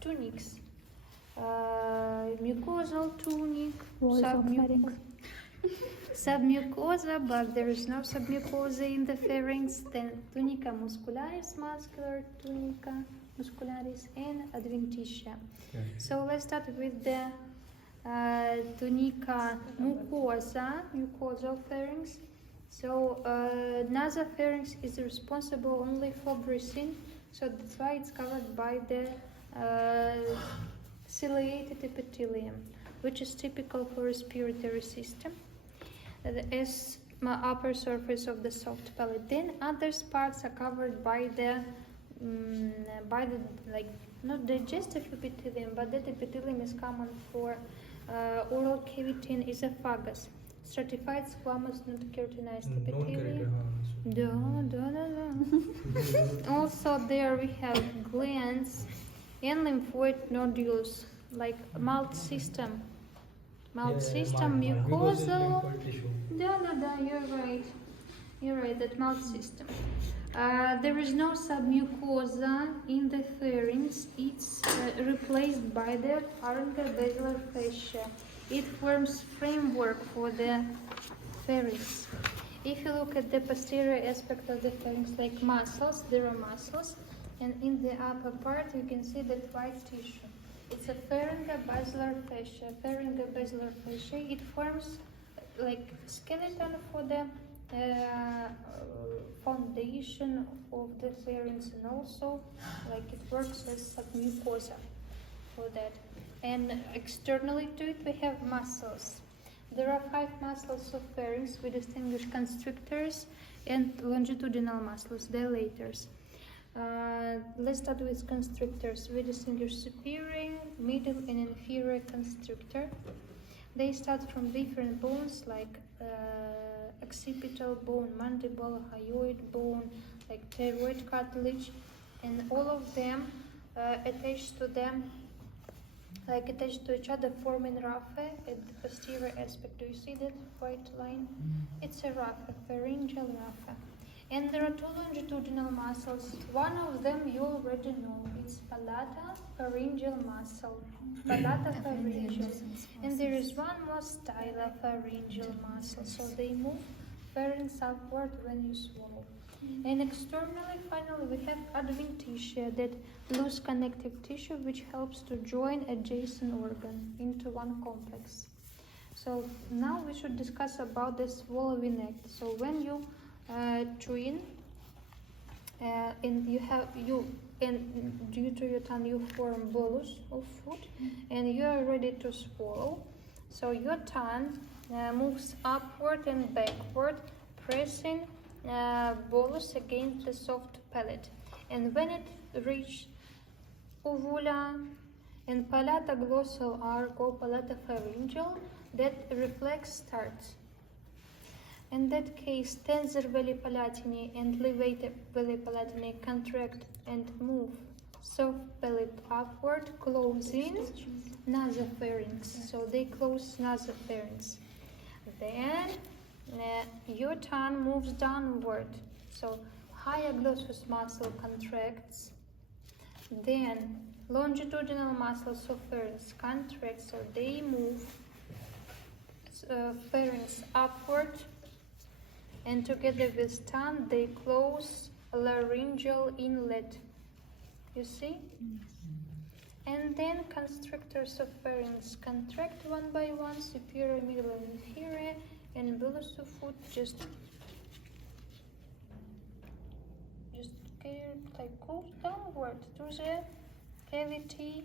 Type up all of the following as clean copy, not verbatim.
tunics. Mucosal tunic, submucosa, but there is no submucosa in the pharynx. Then tunica muscularis, muscular tunica muscularis, and adventitia. So let's start with the tunica mucosa, mucosal pharynx. So nasopharynx is responsible only for breathing, so that's why it's covered by the ciliated epithelium, which is typical for respiratory system, as upper surface of the soft palate. Then other parts are covered by the like not digestive epithelium, but that epithelium is common for oral cavity and esophagus. Stratified squamous not keratinized epithelium. Also there we have glands and lymphoid nodules like mouth system. Mucosal. You're right, that mouth system. There is no submucosa in the pharynx. It's replaced by the pharyngo-basilar fascia. It forms framework for the pharynx. If you look at the posterior aspect of the pharynx, like muscles, there are muscles, and in the upper part you can see that white tissue. It's a pharyngo-basilar fascia. Pharyngo-basilar fascia. It forms like skeleton for the foundation of the pharynx, and also like it works as submucosa for that. And externally to it we have muscles. There are 5 muscles of pharynx. We distinguish constrictors and longitudinal muscles, dilators. Let's start with constrictors. We distinguish superior, middle, and inferior constrictor. They start from different bones like occipital bone, mandible, hyoid bone, like thyroid cartilage, and all of them attached to each other, forming raphe at the posterior aspect. Do you see that white line? It's a raphe, pharyngeal raphe. And there are 2 longitudinal muscles. One of them you already know. It's palata pharyngeal muscle. Palata pharyngeal. And there is one more styla pharyngeal muscle. So they move pharynx upward when you swallow. And externally, finally, we have adventitia, that loose connective tissue which helps to join adjacent organ into one complex. So now we should discuss about the swallowing act. So when you chewing, and due to your tongue you form bolus of food, and you are ready to swallow. So your tongue moves upward and backward, pressing bolus against the soft palate. And when it reaches uvula and palatoglossal arc or palatopharyngeal, that reflex starts. In that case, tensor belli palatini and levator belli palatini contract and move soft palate upward, closing nasopharynx. So they close nasopharynx. Then your tongue moves downward. So higher glossus muscle contracts. Then longitudinal muscles of pharynx contract. So they move pharynx upward. And together with tongue, they close laryngeal inlet. You see? And then constrictors of pharynx contract one by one, superior, middle, and inferior, and bolus of food just goes downward to the cavity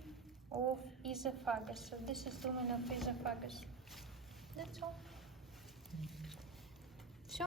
of esophagus. So this is lumen of esophagus. That's all.